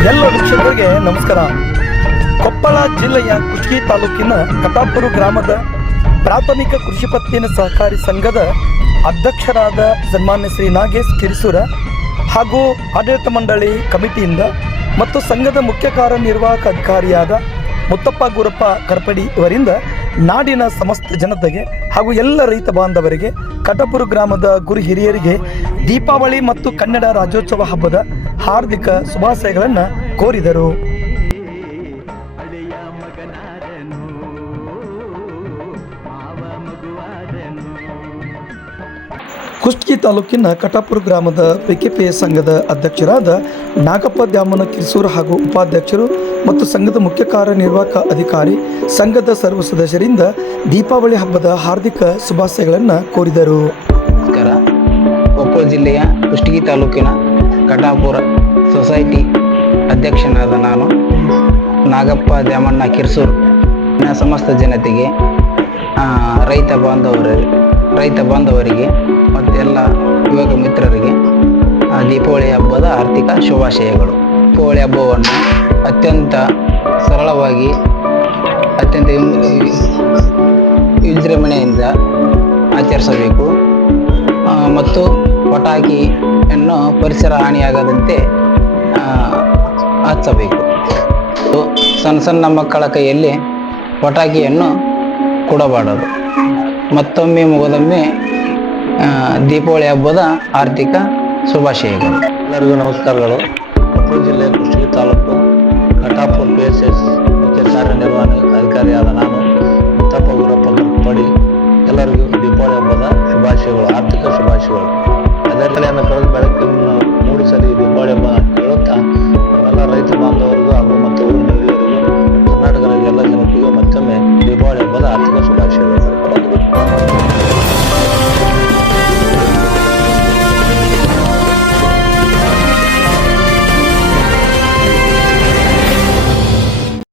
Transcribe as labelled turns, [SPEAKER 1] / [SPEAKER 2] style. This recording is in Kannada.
[SPEAKER 1] ಎಲ್ಲ ವೀಕ್ಷಕರಿಗೆ ನಮಸ್ಕಾರ. ಕೊಪ್ಪಳ ಜಿಲ್ಲೆಯ ಕುಷ್ಟಗಿ ತಾಲೂಕಿನ ಕಟಾಪುರು ಗ್ರಾಮದ ಪ್ರಾಥಮಿಕ ಕೃಷಿ ಪತ್ತಿನ ಸಹಕಾರಿ ಸಂಘದ ಅಧ್ಯಕ್ಷರಾದ ಸನ್ಮಾನ್ಯ ಶ್ರೀ ನಾಗೇಶ್ ಕಿರಿಸೂರ ಹಾಗೂ ಆಡಳಿತ ಮಂಡಳಿ ಕಮಿಟಿಯಿಂದ ಮತ್ತು ಸಂಘದ ಮುಖ್ಯ ಕಾರ್ಯನಿರ್ವಾಹಕ ಅಧಿಕಾರಿಯಾದ ಮುತ್ತಪ್ಪ ಗುರಪ್ಪ ಕರ್ಪಡಿ ಇವರಿಂದ ನಾಡಿನ ಸಮಸ್ತ ಜನತೆಗೆ ಹಾಗೂ ಎಲ್ಲ ರೈತ ಬಾಂಧವರಿಗೆ ಕಟಪುರ ಗ್ರಾಮದ ಗುರು ಹಿರಿಯರಿಗೆ ದೀಪಾವಳಿ ಮತ್ತು ಕನ್ನಡ ರಾಜ್ಯೋತ್ಸವ ಹಬ್ಬದ ಹಾರ್ದಿಕ ಶುಭಾಶಯಗಳನ್ನು ಕೋರಿದರು. ಕುಷ್ಟಗಿ ತಾಲೂಕಿನ ಕಟಾಪುರ ಗ್ರಾಮದ ಪಿಕೆಪಿ ಸಂಘದ ಅಧ್ಯಕ್ಷರಾದ ನಾಗಪ್ಪ ದ್ಯಾಮನ ಕಿರ್ಸೂರ್ ಹಾಗೂ ಉಪಾಧ್ಯಕ್ಷರು ಮತ್ತು ಸಂಘದ ಮುಖ್ಯ ಕಾರ್ಯನಿರ್ವಾಹಕ ಅಧಿಕಾರಿ ಸಂಘದ ಸರ್ವ ಸದಸ್ಯರಿಂದ ದೀಪಾವಳಿ ಹಬ್ಬದ ಹಾರ್ದಿಕ ಶುಭಾಶಯಗಳನ್ನು ಕೋರಿದರು.
[SPEAKER 2] ನಮಸ್ಕಾರ. ಕೊಪ್ಪಳ ಜಿಲ್ಲೆಯ ಕುಷ್ಟಗಿ ತಾಲೂಕಿನ ಕಟಾಪುರ ಸೊಸೈಟಿ ಅಧ್ಯಕ್ಷನಾದ ನಾನು ನಾಗಪ್ಪ ದ್ಯಾಮಣ್ಣ ಕಿರ್ಸೂರು ಸಮಸ್ತ ಜನತೆಗೆ ರೈತ ಬಾಂಧವರ, ರೈತ ಬಾಂಧವರಿಗೆ ಮತ್ತು ಎಲ್ಲ ಯುವಕ ಮಿತ್ರರಿಗೆ ದೀಪಾವಳಿ ಹಬ್ಬದ ಆರ್ಥಿಕ ಶುಭಾಶಯಗಳು. ದೀಪಾವಳಿ ಹಬ್ಬವನ್ನು ಅತ್ಯಂತ ಸರಳವಾಗಿ, ಅತ್ಯಂತ ವಿಜೃಂಭಣೆಯಿಂದ ಆಚರಿಸಬೇಕು. ಮತ್ತು ಪಟಾಕಿಯನ್ನು ಪರಿಸರ ಹಾನಿಯಾಗದಂತೆ ಹಚ್ಚಬೇಕು. ಸಣ್ಣ ಸಣ್ಣ ಮಕ್ಕಳ ಕೈಯಲ್ಲಿ ಪಟಾಕಿಯನ್ನು ಕೊಡಬಾರದು. ಮತ್ತೊಮ್ಮೆ ಮುಗದೊಮ್ಮೆ ದೀಪಾವಳಿ ಹಬ್ಬದ ಆರ್ಥಿಕ ಶುಭಾಶಯಗಳು.
[SPEAKER 3] ಎಲ್ಲರಿಗೂ ನಮಸ್ಕಾರಗಳು. ಕೊಪ್ಪಳ ಜಿಲ್ಲೆ Kushtagi taluk Katapur P S S ಮುಖ್ಯ ಕಾರ್ಯನಿರ್ವಹಣಾ ಅಧಿಕಾರಿಯಾದ ನಾನು ಮುತ್ತಪ್ಪ ಗುರಪ್ಪ ಪಡಿ ಎಲ್ಲರಿಗೂ ದೀಪಾವಳಿ ಶುಭಾಶಯಗಳು ಆರ್ಥಿಕ ಶುಭಾಶಯಗಳು. ಅದರಲ್ಲಿ ಕಲೆಯನ್ನು